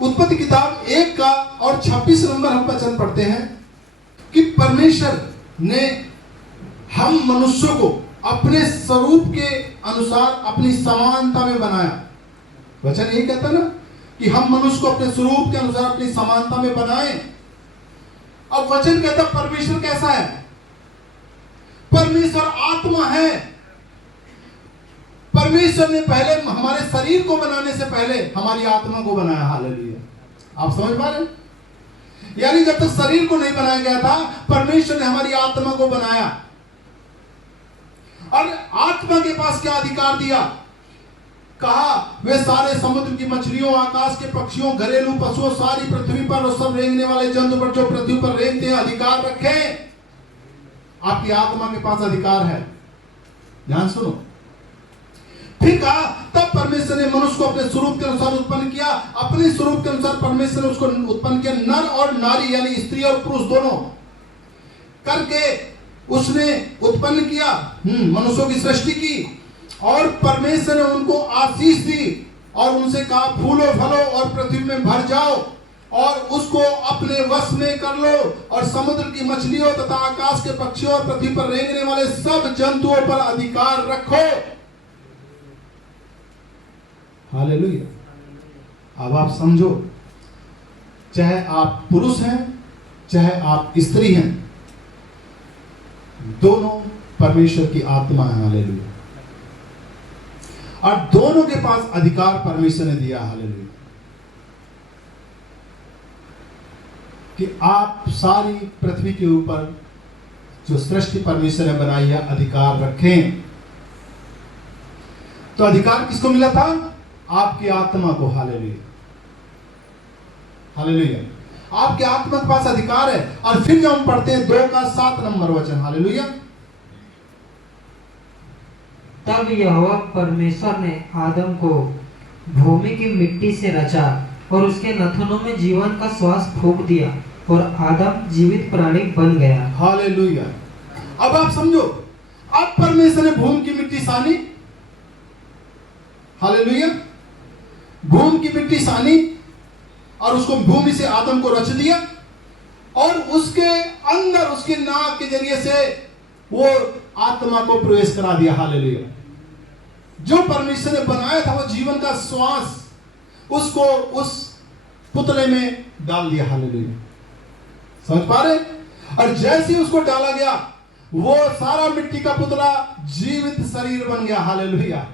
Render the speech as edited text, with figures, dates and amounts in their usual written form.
उत्पत्ति किताब 1 का और 26 नंबर हम वचन पढ़ते हैं कि परमेश्वर ने हम मनुष्यों को अपने स्वरूप के अनुसार अपनी समानता में बनाया। वचन यही कहता ना कि हम मनुष्य को अपने स्वरूप के अनुसार अपनी समानता में बनाएं। अब वचन कहता परमेश्वर कैसा है? परमेश्वर आत्मा है। परमेश्वर ने पहले हमारे शरीर को बनाने से पहले हमारी आत्मा को बनाया। हालेलुया। आप समझ पा रहे हैं? यानी जब तक शरीर को नहीं बनाया गया था, परमेश्वर ने हमारी आत्मा को बनाया। और आत्मा के पास क्या अधिकार दिया? कहा वे सारे समुद्र की मछलियों, आकाश के पक्षियों, घरेलू पशुओं, सारी पृथ्वी पर और सब रेंगने वाले जंतु पर जो पृथ्वी पर रेंगते हैं अधिकार रखें। आपकी आत्मा के पास अधिकार है। ध्यान सुनो। फिर कहा तब परमेश्वर ने मनुष्य को अपने स्वरूप के अनुसार उत्पन्न किया। अपने स्वरूप के अनुसार परमेश्वर ने उसको उत्पन्न किया। नर और नारी यानी स्त्री और पुरुष दोनों करके उसने उत्पन्न किया, मनुष्यों की सृष्टि की। और परमेश्वर ने उनको आशीष दी और उनसे कहा फूलो फलो और पृथ्वी में भर जाओ और उसको अपने वश में कर लो और समुद्र की मछलियों तथा आकाश के पक्षियों और पृथ्वी पर रेंगने वाले सब जंतुओं पर अधिकार रखो। हालेलुया। अब आप समझो, चाहे आप पुरुष हैं चाहे आप स्त्री हैं, दोनों परमेश्वर की आत्मा है। हालेलुया। और दोनों के पास अधिकार परमेश्वर ने दिया। हालेलुया। कि आप सारी पृथ्वी के ऊपर जो सृष्टि परमेश्वर ने बनाई है अधिकार रखें। तो अधिकार किसको मिला था? आपकी आत्मा को। हालेलुया। हालेलुया। आपके आत्मा के पास अधिकार है। और फिर जब हम पढ़ते हैं 2 का 7 नंबर वचन, हालेलुया। तब यहोवा परमेश्वर ने आदम को भूमि की मिट्टी से रचा और उसके नथुनों में जीवन का श्वास फूंक दिया और आदम जीवित प्राणी बन गया। हालेलुया। अब आप समझो, अब परमेश्वर ने भूमि की मिट्टी सानी। हालेलुया। भूमि की मिट्टी सानी और उसको भूमि से आदम को रच दिया और उसके अंदर उसके नाक के जरिए से वो आत्मा को प्रवेश करा दिया। हालेलुया। जो परमेश्वर ने बनाया था वो जीवन का श्वास उसको उस पुतले में डाल दिया। हालेलुया। समझ पा रहे? और जैसे ही उसको डाला गया वो सारा मिट्टी का पुतला जीवित शरीर बन गया। हालेलुया।